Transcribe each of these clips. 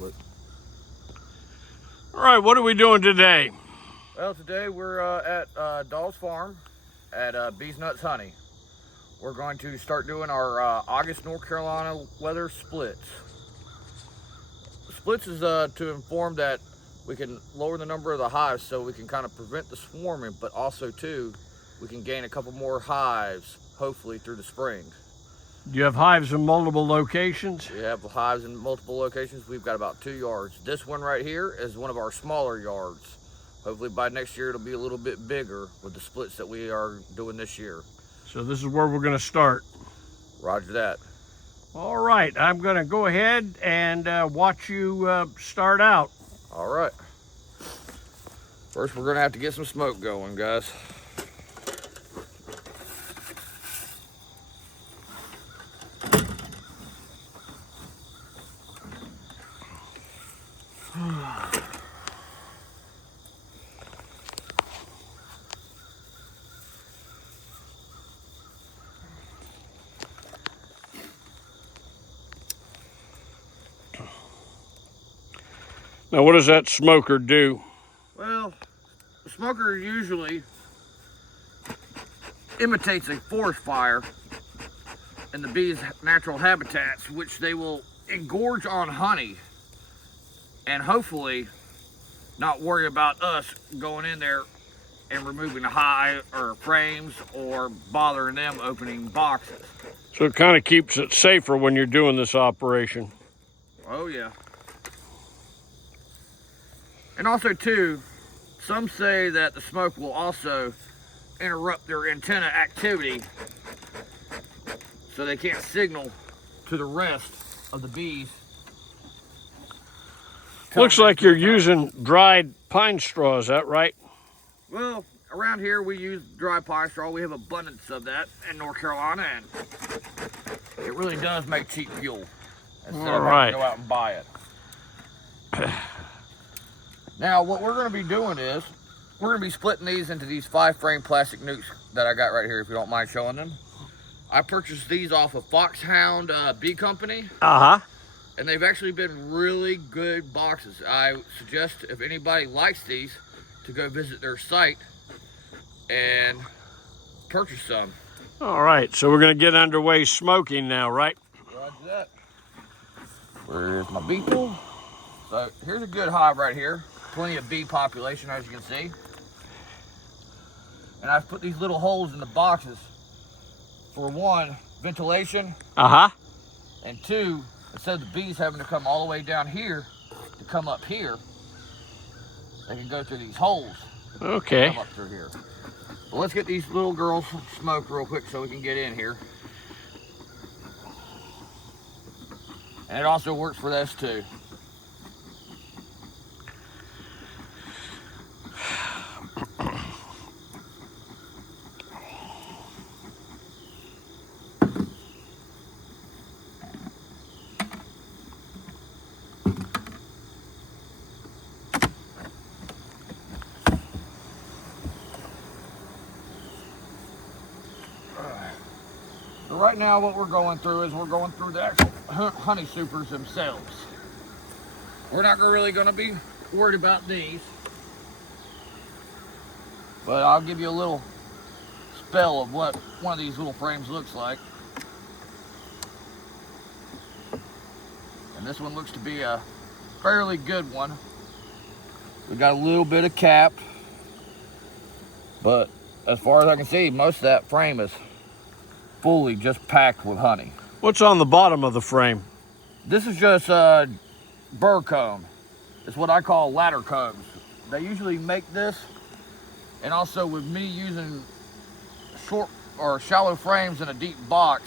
Look. All right, what are we doing today? Well, today we're at Doll's Farm at Bees Nuts Honey. We're going to start doing our August North Carolina weather splits. Splits is to inform that we can lower the number of the hives so we can kind of prevent the swarming, but also too, we can gain a couple more hives, hopefully through the spring. Do you have hives in multiple locations? We have hives in multiple locations. We've got about 2 yards. This one right here is one of our smaller yards. Hopefully by next year it'll be a little bit bigger with the splits that we are doing this year. So this is where we're going to start. Roger that. All right, I'm going to go ahead and watch you start out. All right. First we're going to have to get some smoke going, guys. Now, what does that smoker do? Well, the smoker usually imitates a forest fire in the bees' natural habitats, which they will engorge on honey and hopefully not worry about us going in there and removing the hive or frames or bothering them opening boxes. So it kind of keeps it safer when you're doing this operation. Oh yeah. And also too, some say that the smoke will also interrupt their antenna activity so they can't signal to the rest of the bees. Looks like you're using dried pine straw, is that right? Well, around here we use dry pine straw. We have abundance of that in North Carolina, and it really does make cheap fuel instead of having to go out and buy it. Now, what we're going to be doing is we're going to be splitting these into these 5-frame plastic nukes that I got right here, if you don't mind showing them. I purchased these off of Foxhound Bee Company. And they've actually been really good boxes. I suggest if anybody likes these to go visit their site and purchase some. All right, so we're going to get underway smoking now, right? Roger that. Where's my beetle? So here's a good hive right here. Plenty of bee population, as you can see. And I've put these little holes in the boxes for one, ventilation. And two, instead of the bees having to come all the way down here to come up here, they can go through these holes. Okay. Come up through here. Well, let's get these little girls smoked real quick so we can get in here. And it also works for this too. So right now what we're going through is we're going through the actual honey supers themselves. We're not really going to be worried about these, but I'll give you a little spell of what one of these little frames looks like. And this one looks to be a fairly good one. We got a little bit of cap, but as far as I can see, most of that frame is fully just packed with honey. What's on the bottom of the frame? This is just burr comb. It's what I call ladder combs. They usually make this, and also with me using short or shallow frames in a deep box,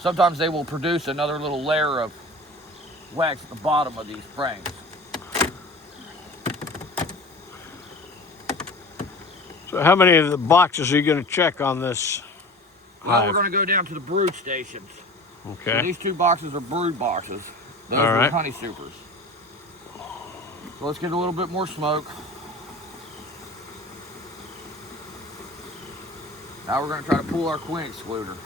sometimes they will produce another little layer of wax at the bottom of these frames. So how many of the boxes are you going to check on this Well, hive? we're going to go down to the brood stations. Okay. So these 2 boxes are brood boxes. Those All are right. honey supers. So let's get a little bit more smoke. Now we're going to try to pull our queen excluder.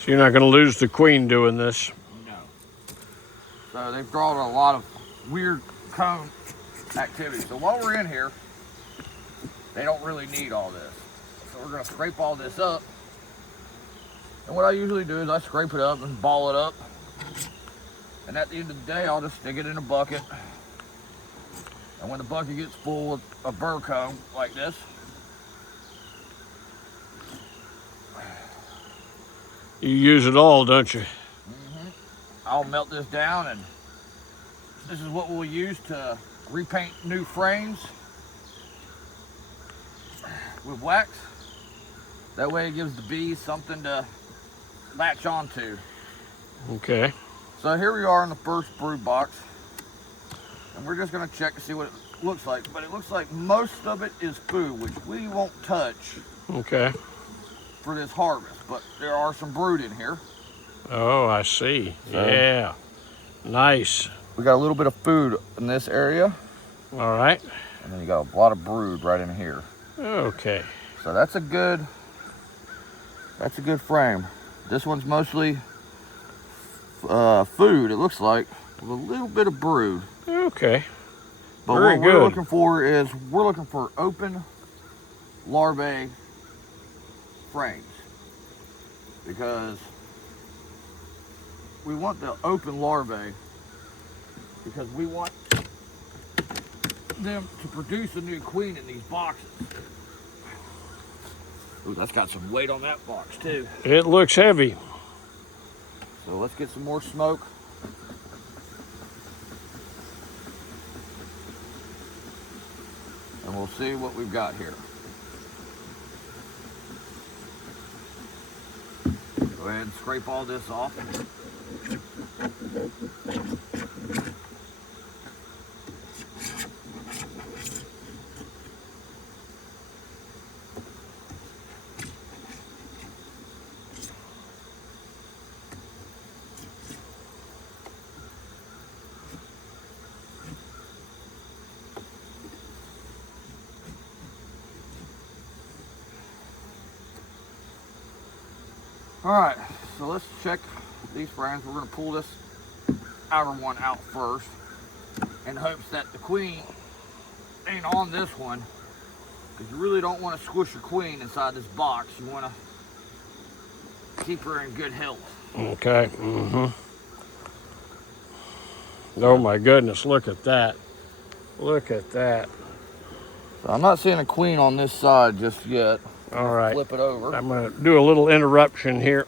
So you're not going to lose the queen doing this. No. So they've drawn a lot of weird comb activity. So while we're in here, they don't really need all this. So we're gonna scrape all this up. And what I usually do is I scrape it up and ball it up. And at the end of the day, I'll just stick it in a bucket. And when the bucket gets full of a burr comb like this, You use it all, don't you? I'll melt this down, and this is what we'll use to repaint new frames with wax. That way it gives the bees something to latch onto. Okay. So here we are in the first brood box, and we're just gonna check to see what it looks like. But it looks like most of it is food, which we won't touch Okay. for this harvest, but there are some brood in here. Oh, I see. So, yeah. Nice. we got a little bit of food in this area, All right. and then you got a lot of brood right in here. Okay. So that's a good frame. This one's mostly food, it looks like, with a little bit of brood. Okay. But Very what we're good. looking for is open larvae frames, because we want the open larvae because we want them to produce a new queen in these boxes. Ooh, that's got some weight on that box too. It looks heavy. So let's get some more smoke. And we'll see what we've got here. Go ahead and scrape all this off. All right, so let's check these frames. We're gonna pull this outer one out first in hopes that the queen ain't on this one, because you really don't want to squish your queen inside this box. You want to keep her in good health. Okay. Oh my goodness, look at that. Look at that. So I'm not seeing a queen on this side just yet. All right. Flip it over. I'm going to do a little interruption here.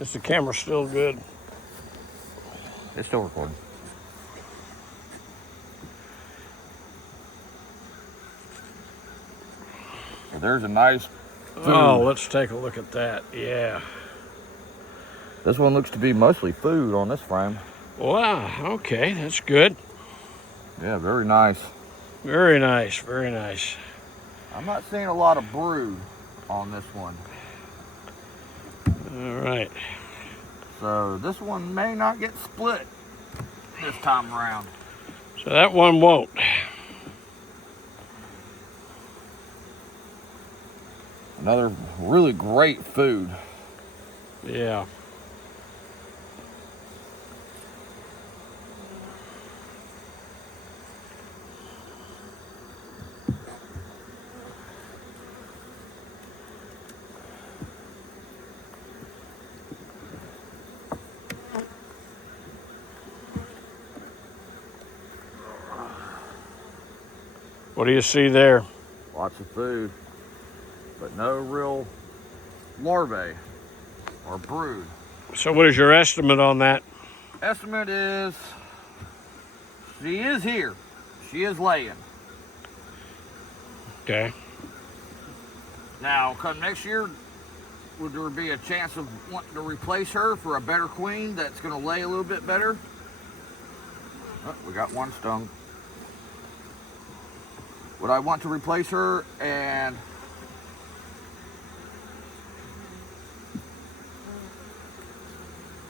Is the camera still good? It's still recording. So there's a nice food. Oh, let's take a look at that. Yeah. This one looks to be mostly food on this frame. Wow. Okay, that's good. Yeah, very nice. Very nice. Very nice. I'm not seeing a lot of brood on this one. All right. So this one may not get split this time around. So that one won't. Another really great food. Yeah. What do you see there? Lots of food, but no real larvae or brood. So what is your estimate on that? Estimate is she is here. She is laying. Okay. Now, come next year, would there be a chance of wanting to replace her for a better queen that's going to lay a little bit better? Oh, we got one stung. Would I want to replace her and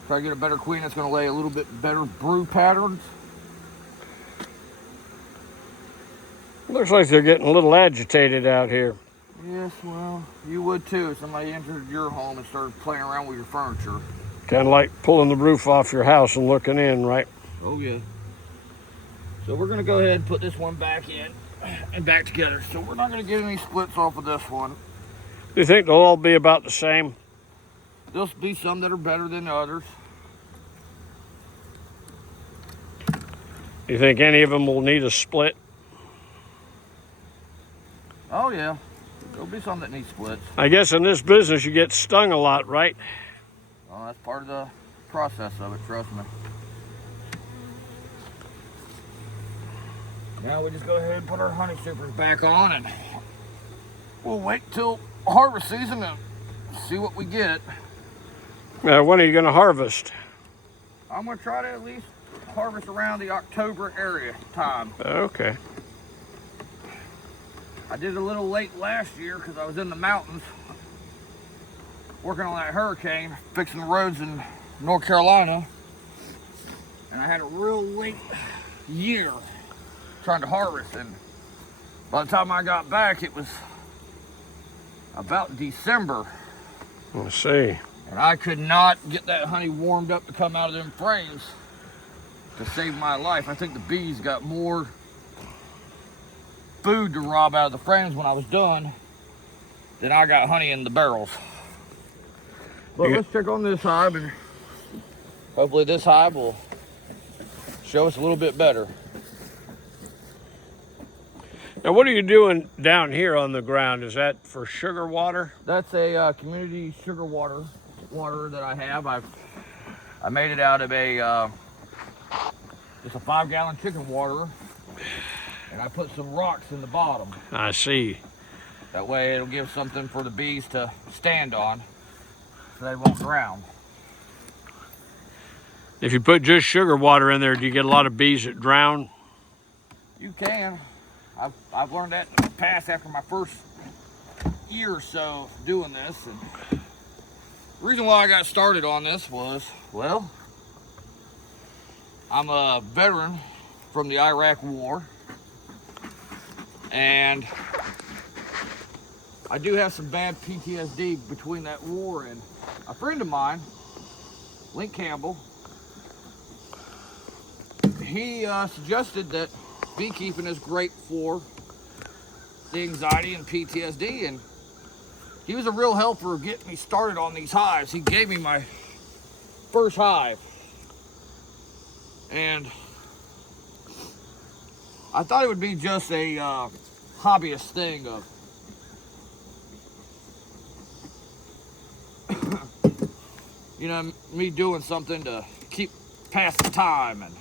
try to get a better queen that's going to lay a little bit better brood patterns? Looks like they're getting a little agitated out here. Yes, well, you would too if somebody entered your home and started playing around with your furniture. Kind of like pulling the roof off your house and looking in, right? Oh, yeah. So we're going to go ahead and put this one back in and back together. So we're not going to get any splits off of this one. Do you think they'll all be about the same? There'll be some that are better than others. Do you think any of them will need a split? Oh, yeah. There'll be some that need splits. I guess in this business you get stung a lot, right? Well, that's part of the process of it, trust me. Now we just go ahead and put our honey supers back on and we'll wait till harvest season and see what we get. When are you going to harvest? I'm going to try to at least harvest around the October area time. Okay. I did a little late last year because I was in the mountains working on that hurricane, fixing the roads in North Carolina. And I had a real late year trying to harvest. And by the time I got back, it was about December. Let's see. And I could not get that honey warmed up to come out of them frames to save my life. I think the bees got more food to rob out of the frames when I was done than I got honey in the barrels. But let's check on this hive, and hopefully this hive will show us a little bit better. Now, what are you doing down here on the ground? Is that for sugar water? That's a community sugar water that I have. I made it out of just a 5-gallon chicken water, and I put some rocks in the bottom. I see. That way it'll give something for the bees to stand on so they won't drown. If you put just sugar water in there, do you get a lot of bees that drown? You can. I've learned that in the past after my first year or so doing this. And the reason why I got started on this was, well, I'm a veteran from the Iraq War, and I do have some bad PTSD between that war. And a friend of mine, Link Campbell, he suggested that beekeeping is great for the anxiety and PTSD, and he was a real helper of getting me started on these hives. He gave me my first hive, and I thought it would be just a hobbyist thing of you know, me doing something to keep pass the time and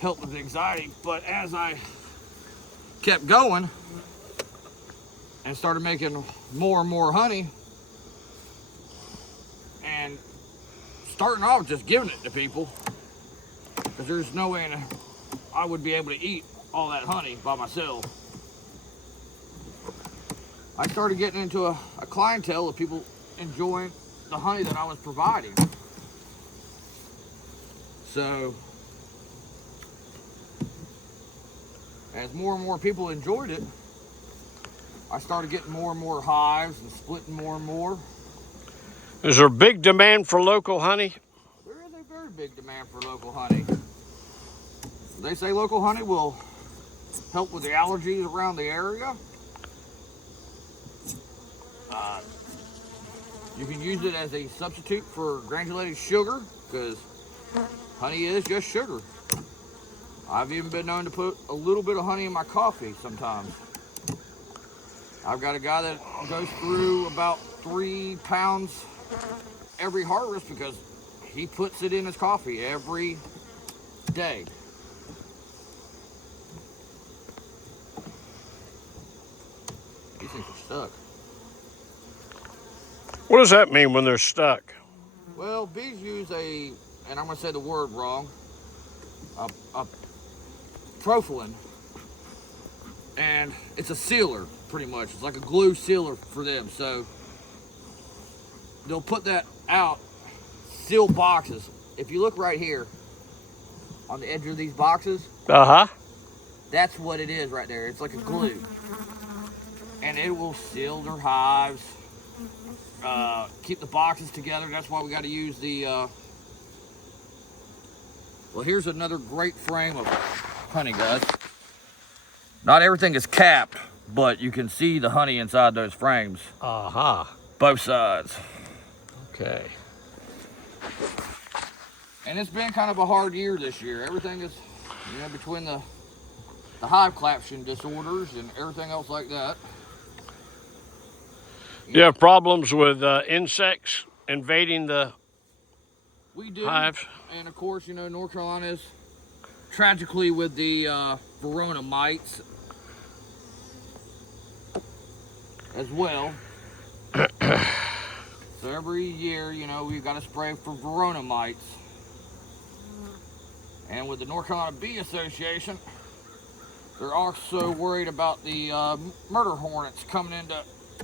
help with anxiety. But as I kept going and started making more and more honey and starting off just giving it to people, because there's no way I would be able to eat all that honey by myself, I started getting into a clientele of people enjoying the honey that I was providing. So as more and more people enjoyed it, I started getting more and more hives and splitting more and more. Is there a big demand for local honey? There is a very big demand for local honey. They say local honey will help with the allergies around the area. You can use it as a substitute for granulated sugar, because honey is just sugar. I've even been known to put a little bit of honey in my coffee sometimes. I've got a guy that goes through about 3 pounds every harvest because he puts it in his coffee every day. These things are stuck. What does that mean when they're stuck? Well, bees use and I'm going to say the word wrong, a profilin, and it's a sealer, pretty much. It's like a glue sealer for them. So they'll put that out, seal boxes. If you look right here on the edge of these boxes, that's what it is right there. It's like a glue, and it will seal their hives, keep the boxes together. That's why we got to use the well, here's another great frame of honey, guys. Not everything is capped, but you can see the honey inside those frames. Both sides. Okay. And it's been kind of a hard year this year. Everything is, between the hive collapsing disorders and everything else like that. You have problems with insects invading the We do. hives? And of course, North Carolina is tragically with the Verona mites as well. So every year, we've got to spray for Verona mites. And with the North Carolina Bee Association, they're also worried about the murder hornets coming into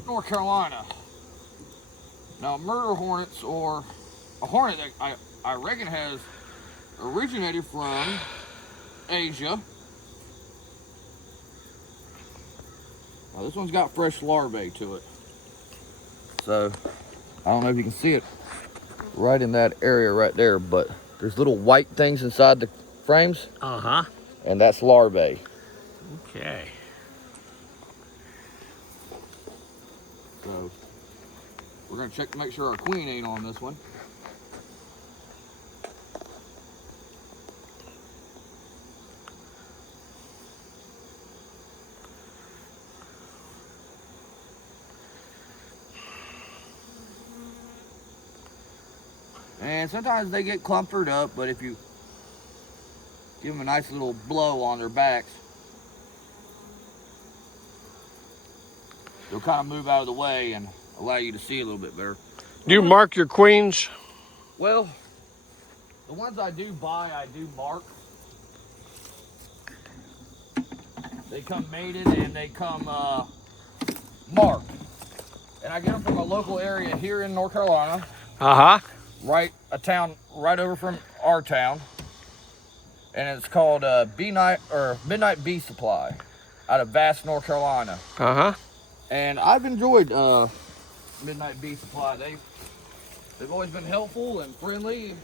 North Carolina. Now, murder hornets, or a hornet that I reckon has originated from Asia. Now, this one's got fresh larvae to it. So, I don't know if you can see it right in that area right there, but there's little white things inside the frames. And that's larvae. Okay. So, we're going to check to make sure our queen ain't on this one. And sometimes they get clumpered up, but if you give them a nice little blow on their backs, they'll kind of move out of the way and allow you to see a little bit better. Do you mark your queens? Well, the ones I do buy, I do mark. They come mated and they come marked. And I get them from a local area here in North Carolina. A town right over from our town. And it's called Midnight Bee Supply out of Vass, North Carolina. And I've enjoyed Midnight Bee Supply. They've always been helpful and friendly.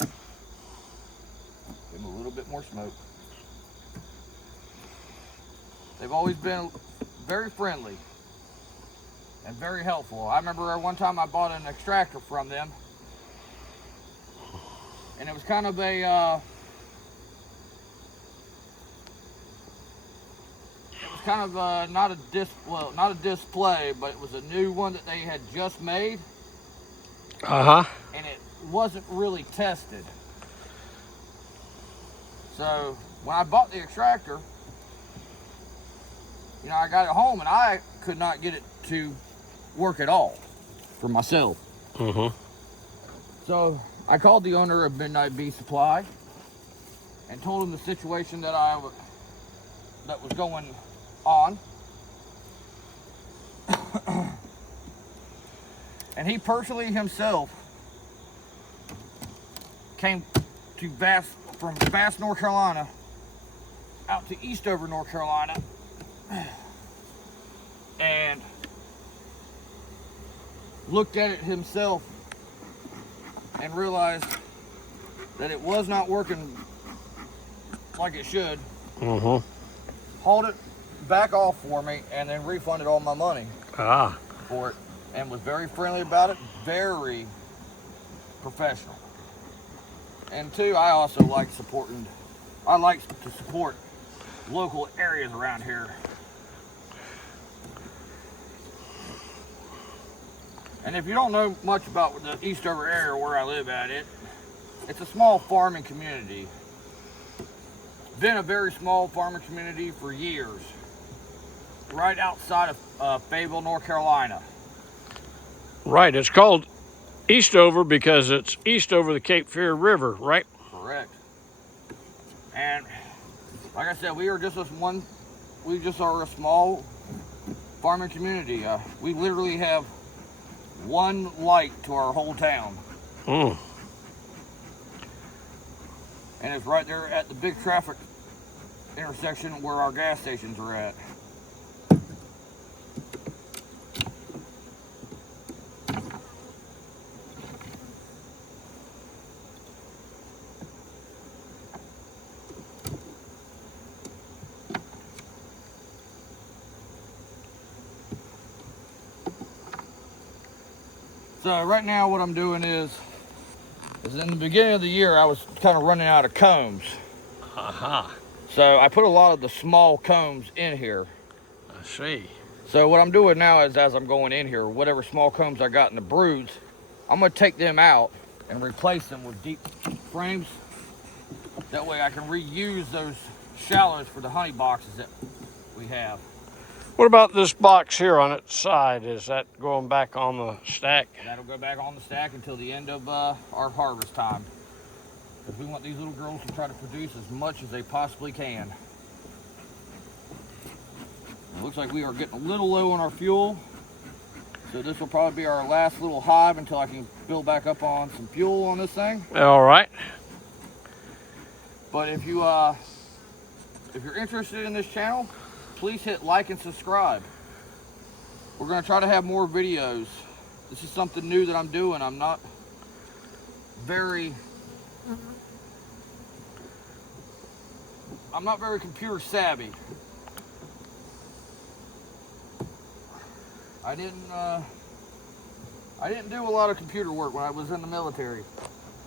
Give them a little bit more smoke. They've always been very friendly and very helpful. I remember one time I bought an extractor from them, and it was kind of not a display, but it was a new one that they had just made. And it wasn't really tested. So when I bought the extractor, I got it home and I could not get it to work at all for myself. So I called the owner of Midnight Bee Supply and told him the situation that was going on. And he personally himself came to from Vass, North Carolina, out to Eastover, North Carolina, and looked at it himself and realized that it was not working like it should. Hauled it back off for me and then refunded all my money for it, and was very friendly about it, very professional. And two, I also like supporting. I like to support local areas around here. And if you don't know much about the Eastover area where I live at, it's a small farming community. Been a very small farming community for years. Right outside of Fayetteville, North Carolina. Right, it's called Eastover because it's east over the Cape Fear River, right? Correct. And like I said, we are just we just are a small farming community. We literally have one light to our whole town. Mm. And it's right there at the big traffic intersection where our gas stations are at. So right now what I'm doing is in the beginning of the year I was kind of running out of combs. Aha. So I put a lot of the small combs in here. I see. So what I'm doing now is as I'm going in here, whatever small combs I got in the broods, I'm gonna take them out and replace them with deep frames. That way I can reuse those shallows for the honey boxes that we have. What about this box here on its side? Is that going back on the stack? That'll go back on the stack until the end of our harvest time. Because we want these little girls to try to produce as much as they possibly can. It looks like we are getting a little low on our fuel. So this will probably be our last little hive until I can fill back up on some fuel on this thing. All right. But if you're interested in this channel, please hit like and subscribe. We're going to try to have more videos. This is something new that I'm doing. I'm not very computer savvy. I didn't do a lot of computer work when I was in the military.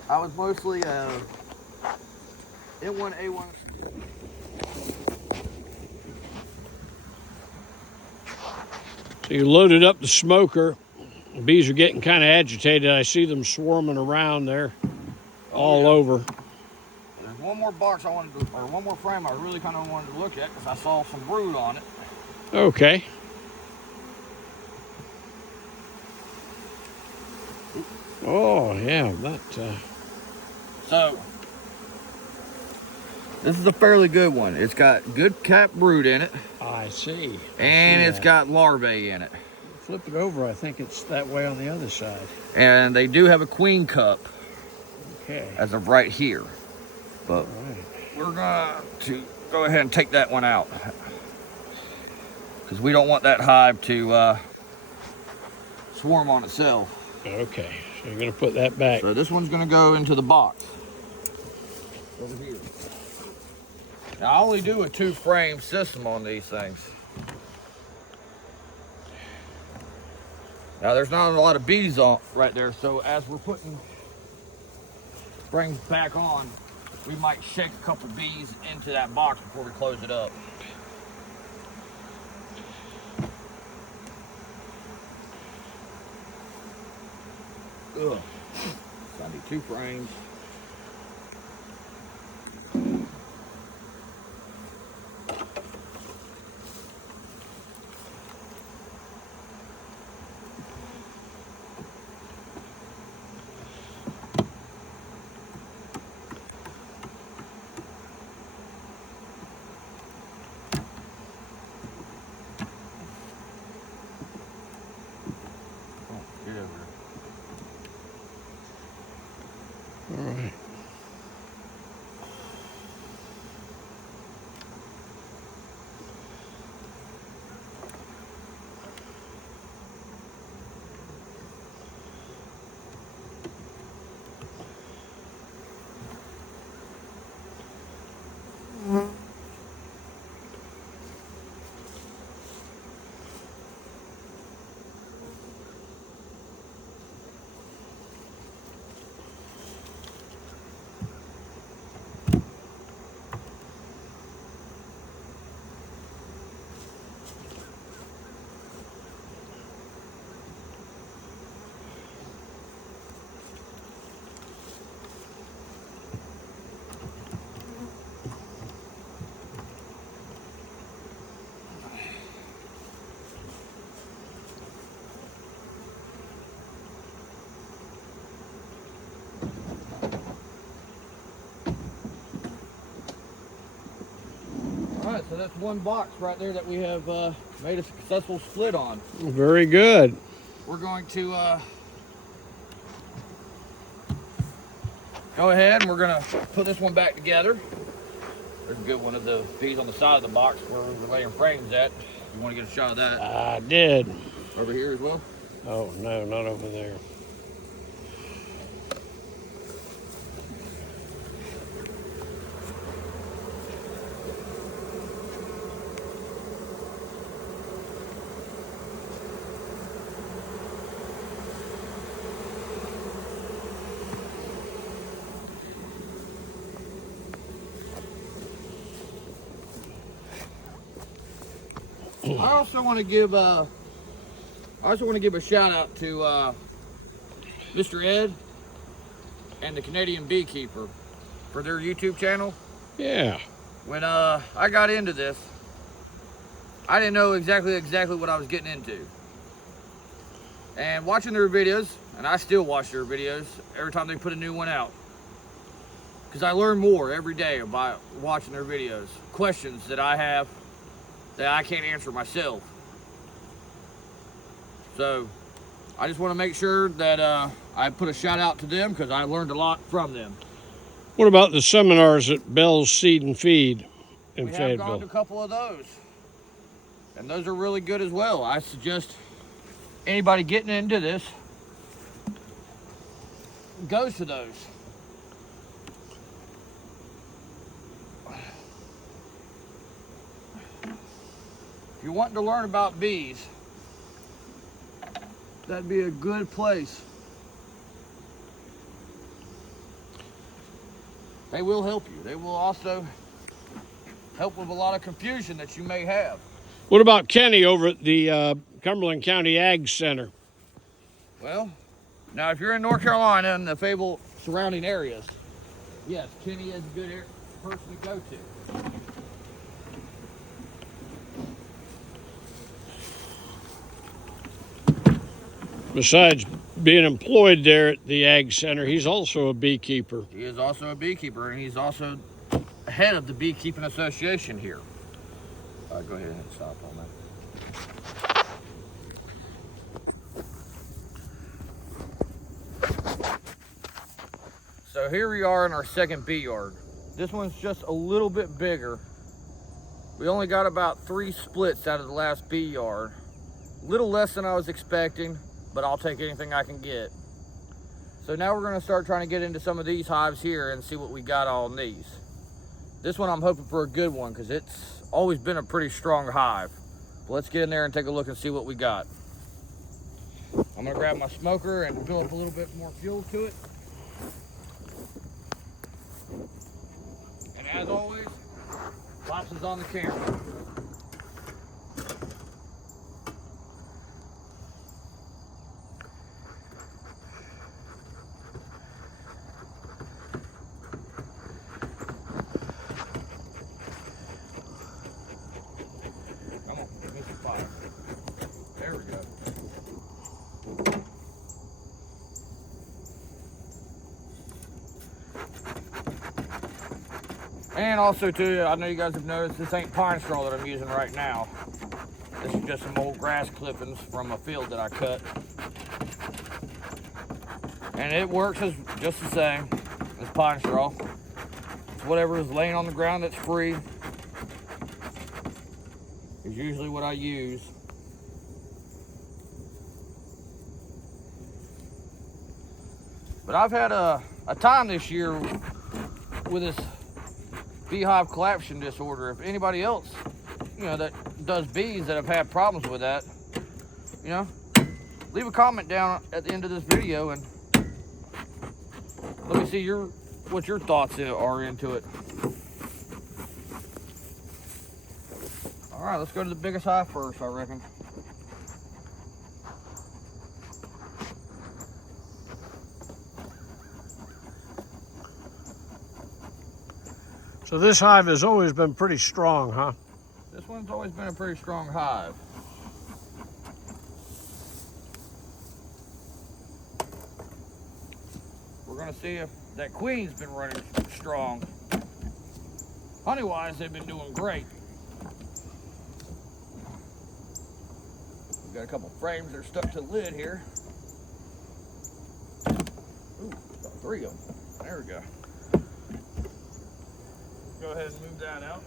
I was mostly N1, A1. So you loaded up the smoker. The bees are getting kind of agitated. I see them swarming around there all over. There's one more box I wanted to, or one more frame I really kind of wanted to look at because I saw some brood on it. Okay. Oh, yeah, that... So, this is a fairly good one. It's got good cap brood in it. I see. And it's got larvae in it. Flip it over, I think it's that way on the other side. And they do have a queen cup. Okay. As of right here. But right. We're going to go ahead and take that one out. Because we don't want that hive to swarm on itself. Okay, so you're going to put that back. So this one's going to go into the box. Over here. Now I only do a 2-frame system on these things. Now there's not a lot of bees on right there, so as we're putting frames back on, we might shake a couple bees into that box before we close it up. Ugh. So I need 2 frames. so that's one box right there that we have made a successful split on. Very good. We're going to go ahead and we're going to put this one back together. There's a good one of the bees on the side of the box where we're laying frames at. You want to get a shot of that? I did. Over here as well? Oh, no, not over there. I also want to give a shout out to Mr. Ed and the Canadian Beekeeper for their YouTube channel. Yeah. When I got into this, I didn't know exactly what I was getting into. And watching their videos, and I still watch their videos every time they put a new one out, because I learn more every day by watching their videos. Questions that I have that I can't answer myself. So I just want to make sure that I put a shout out to them because I learned a lot from them. What about the seminars at Bell's Seed and Feed in We have Fayetteville? gone to a couple of those, and those are really good as well. I suggest anybody getting into this goes to those. If you're wanting to learn about bees, that'd be a good place. They will help you. They will also help with a lot of confusion that you may have. What about Kenny over at the Cumberland County Ag Center? Well, now if you're in North Carolina and the Fayetteville surrounding areas, yes, Kenny is a good person to go to. Besides being employed there at the Ag Center, he's also a beekeeper. He is also a beekeeper, and he's also head of the Beekeeping Association here. Go ahead and stop on that. So here we are in our second bee yard. This one's just a little bit bigger. We only got about 3 splits out of the last bee yard. A little less than I was expecting, but I'll take anything I can get. So now we're gonna start trying to get into some of these hives here and see what we got on these. This one I'm hoping for a good one because it's always been a pretty strong hive. But let's get in there and take a look and see what we got. I'm gonna grab my smoker and fill up a little bit more fuel to it. And as always, Pops is on the camera. Come on, give me some fire. There we go. And also too, I know you guys have noticed this ain't pine straw that I'm using right now. This is just some old grass clippings from a field that I cut. And it works as just the same as pine straw. It's whatever is laying on the ground that's free is usually what I use. But I've had a time this year with this beehive collapsion disorder. If anybody else, that does bees that have had problems with that, leave a comment down at the end of this video and let me see what your thoughts are into it. All right, let's go to the biggest hive first, I reckon. So this hive has always been pretty strong, huh? This one's always been a pretty strong hive. We're gonna see if that queen's been running strong. Honey-wise, they've been doing great. Got a couple frames that are stuck to the lid here. Ooh, about 3 of them. There we go. Go ahead and move that out.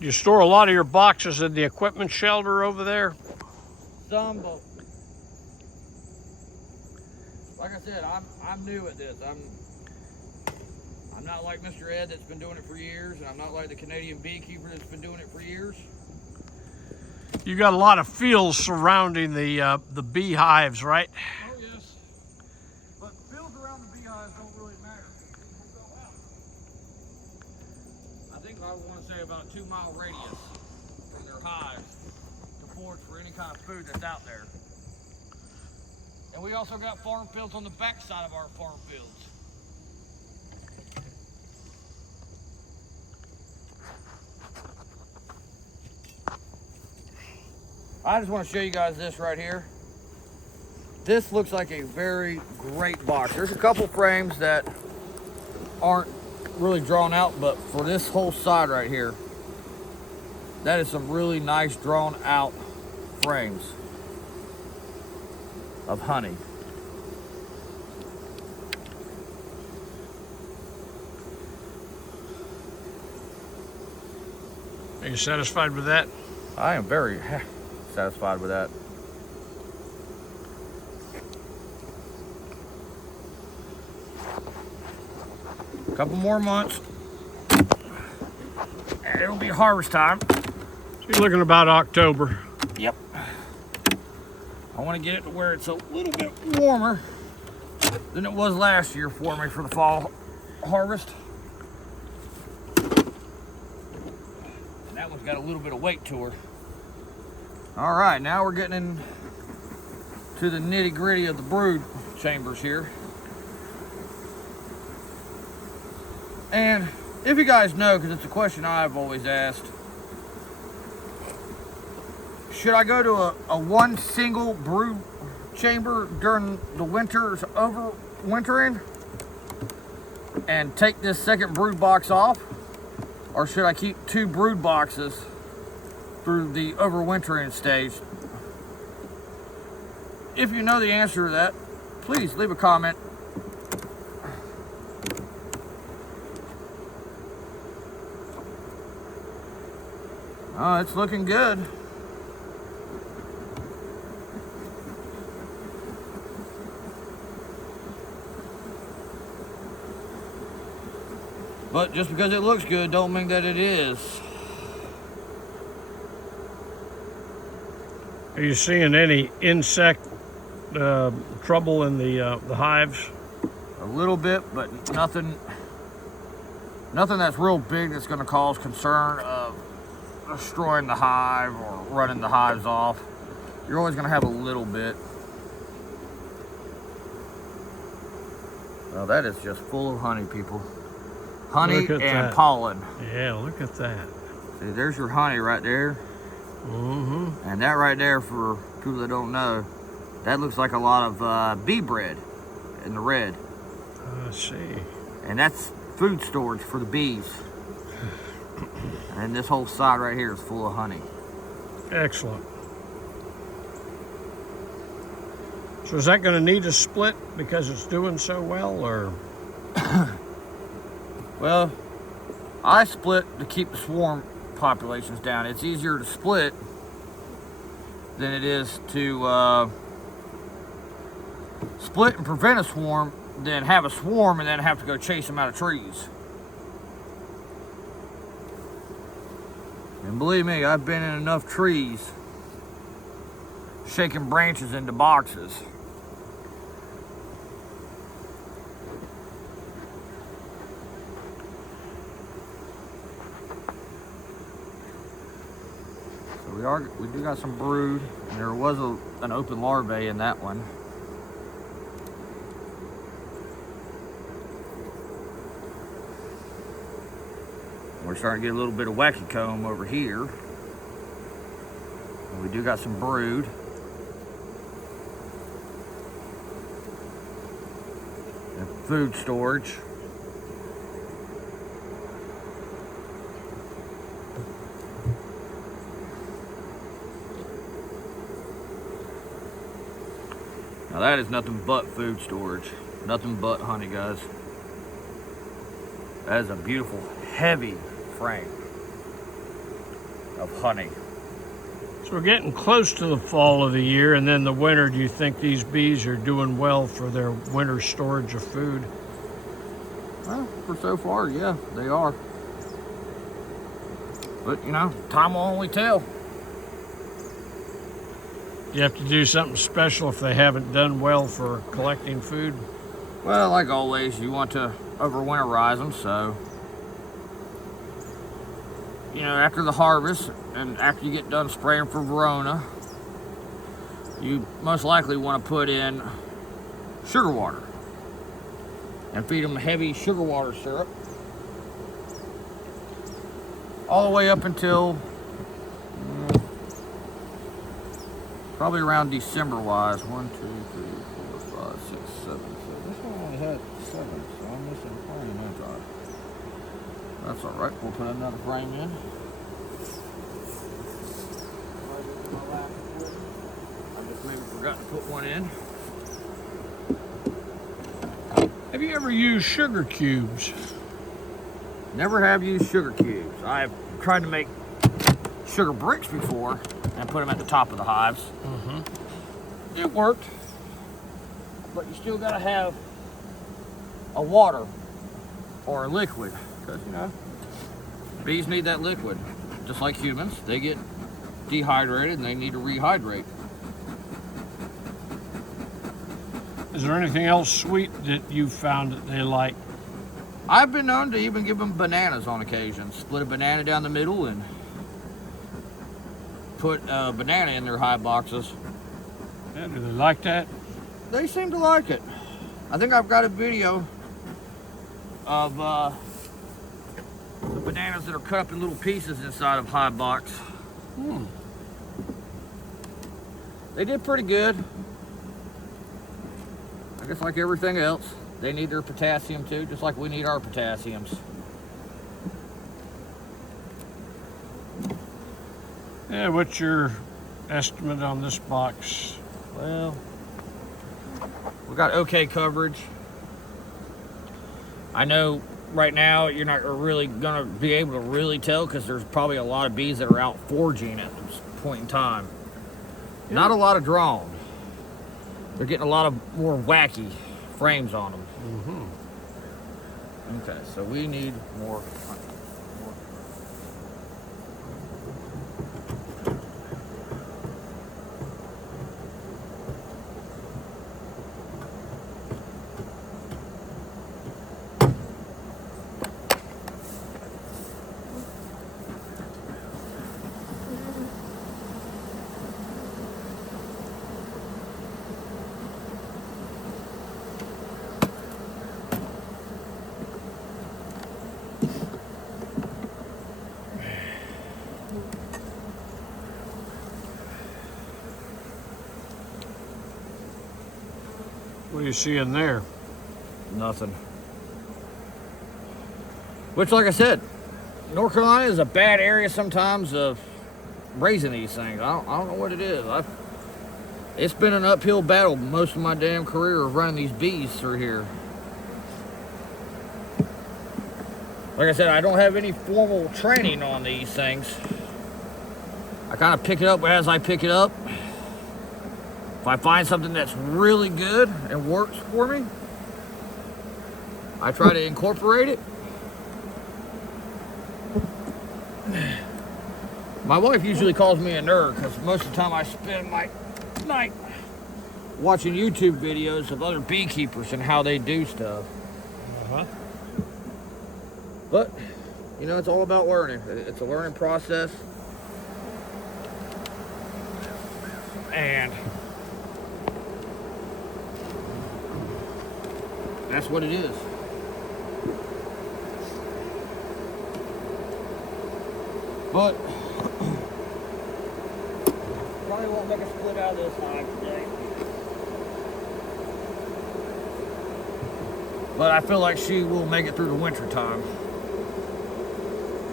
You store a lot of your boxes in the equipment shelter over there? Some, but like I said, I'm new at this. I'm not like Mr. Ed that's been doing it for years, and I'm not like the Canadian beekeeper that's been doing it for years. You got a lot of fields surrounding the beehives, right? Oh yes, but fields around the beehives don't really matter. People go out. I think I want to say about a 2-mile radius from their hives to forage for any kind of food that's out there. And we also got farm fields on the back side of our farm fields. I just want to show you guys this right here. This looks like a very great box. There's a couple frames that aren't really drawn out, but for this whole side right here, that is some really nice drawn out frames of honey. Are you satisfied with that? I am very satisfied with that. A couple more months and it'll be harvest time. So you're looking about October. Yep. I want to get it to where it's a little bit warmer than it was last year for me for the fall harvest. And that one's got a little bit of weight to her. All right, now we're getting into the nitty gritty of the brood chambers here. And if you guys know, because it's a question I've always asked, should I go to a one single brood chamber during the winter's overwintering and take this second brood box off? Or should I keep 2 brood boxes through the overwintering stage? If you know the answer to that, please leave a comment. Oh, it's looking good. But just because it looks good don't mean that it is. Are you seeing any insect trouble in the hives? A little bit, but nothing that's real big that's going to cause concern of destroying the hive or running the hives off. You're always going to have a little bit. Well, that is just full of honey, people. Honey and that. pollen. Yeah, look at that. See, there's your honey right there. Mm-hmm. And that right there, for people that don't know, that looks like a lot of bee bread in the red. I see. And that's food storage for the bees. And this whole side right here is full of honey. Excellent. So is that going to need a split because it's doing so well, or? Well, I split to keep the swarm populations down. It's easier to split than it is to split and prevent a swarm than have a swarm and then have to go chase them out of trees. And believe me, I've been in enough trees shaking branches into boxes. We do got some brood, and there was an open larvae in that one. We're starting to get a little bit of wacky comb over here. And we do got some brood. And food storage. Now that is nothing but food storage. Nothing but honey, guys. That is a beautiful, heavy frame of honey. So we're getting close to the fall of the year, and then the winter. Do you think these bees are doing well for their winter storage of food? Well, for so far, yeah, they are. But, you know, time will only tell. You have to do something special if they haven't done well for collecting food? Well, like always, you want to overwinterize them, so, you know, after the harvest and after you get done spraying for Verona, you most likely want to put in sugar water and feed them heavy sugar water syrup all the way up until probably around December wise. 1, 2, 3, 4, 5, 6, 7. So this one only had 7, so I'm missing a frame, ain't I? That's alright, we'll put another frame in. I just maybe forgot to put one in. Have you ever used sugar cubes? Never have used sugar cubes. I've tried to make sugar bricks before and put them at the top of the hives. It worked, but you still gotta have a water or a liquid, because you know bees need that liquid just like humans. They get dehydrated and they need to rehydrate. Is there anything else sweet that you found that they like? I've been known to even give them bananas on occasion. Split a banana down the middle and put a banana in their hive boxes. Yeah, do they like that? They seem to like it. I think I've got a video of the bananas that are cut up in little pieces inside of hive box. They did pretty good. I guess like everything else, they need their potassium too, just like we need our potassiums. Yeah, what's your estimate on this box? Well, we got okay coverage. I know right now you're not really gonna be able to really tell because there's probably a lot of bees that are out foraging at this point in time. Yeah. Not a lot of drone. They're getting a lot of more wacky frames on them. Okay, so we need more. What do you see in there? Nothing. Which, like I said, North Carolina is a bad area sometimes of raising these things. I don't know what it is. It's been an uphill battle most of my damn career of running these bees through here. Like I said, I don't have any formal training on these things. I kind of pick it up as I pick it up. If I find something that's really good and works for me, I try to incorporate it. My wife usually calls me a nerd because most of the time I spend my night watching YouTube videos of other beekeepers and how they do stuff. But, you know, it's all about learning. It's a learning process. And that's what it is. But probably won't make a split out of this hive today. But I feel like she will make it through the winter time.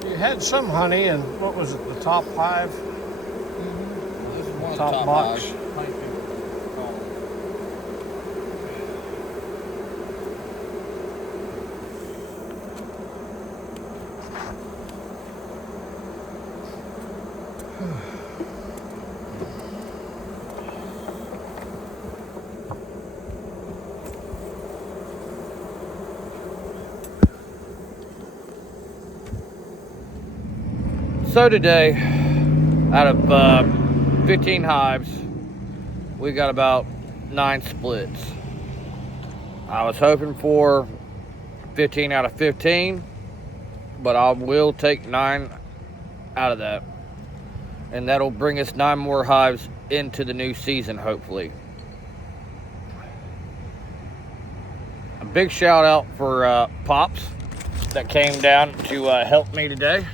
You had some honey in, what was it, the top hive? This is one of Top the top box. hives. So today, out of 15 hives, we got about 9 splits. I was hoping for 15 out of 15, but I will take 9 out of that. And that'll bring us 9 more hives into the new season, hopefully. A big shout out for Pops that came down to help me today.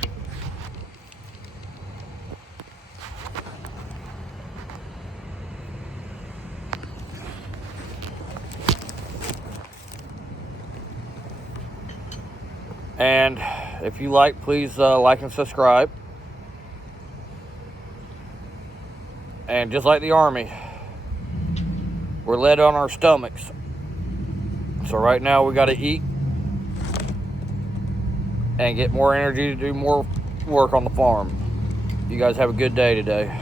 And if you like, please like and subscribe. And just like the Army, we're led on our stomachs. So right now we got to eat and get more energy to do more work on the farm. You guys have a good day today.